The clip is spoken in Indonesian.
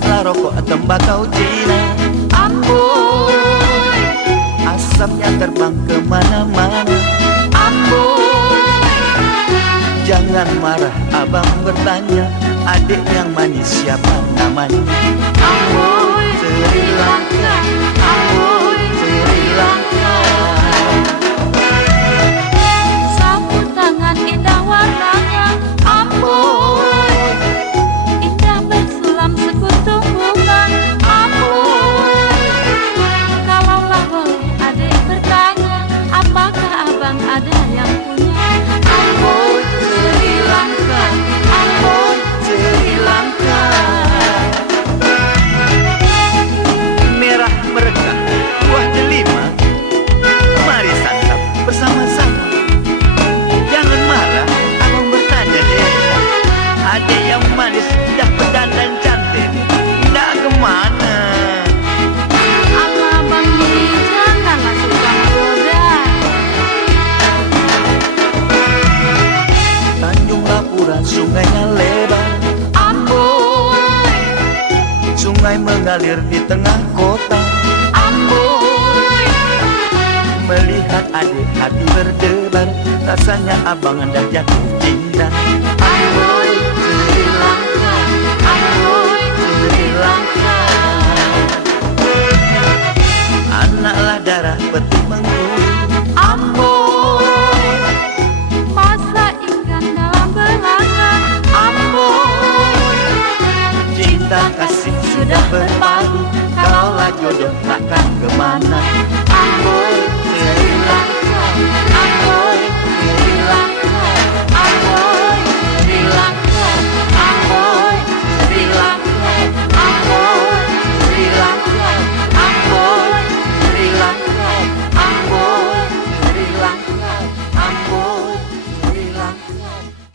Hisaplah rokok tembakau Cina. Amboi, Asapnya terbang kemana-mana. amboi, Jangan marah, abang bertanya, adik yang manis siapa namanya? amboi, Sri Lanka, amboi, Sri Lanka. sapu tangan indah warnanya. Amboi, indah bersulam sekuntum bunga. Amboi, kalaulah boleh adik bertanya, apakah abang ada yang punya? Amboi, Sri Lanka, amboi, Sri Lanka. Merah merekah, buah delima, mari santap bersama-sama. Jangan marah, abang bertanya deh, adik yang manis dah berdandan cantik, ndak kemana? abang ini janganlah suka menggoda. Tanjung Lapura sungainya lebar, Amboi, sungai mengalir di tengah kota. amboi, Melihat adik hati berdebar, rasanya abang dah jatuh cinta. amboi, Sri Lanka, amboi, Sri Lanka. Anaklah darah peti Bengkulu, amboi, masa ikan dalam belanga. amboi. Cinta kasih sudah berpadu, kalaulah jodoh takkan kemana. Amboi,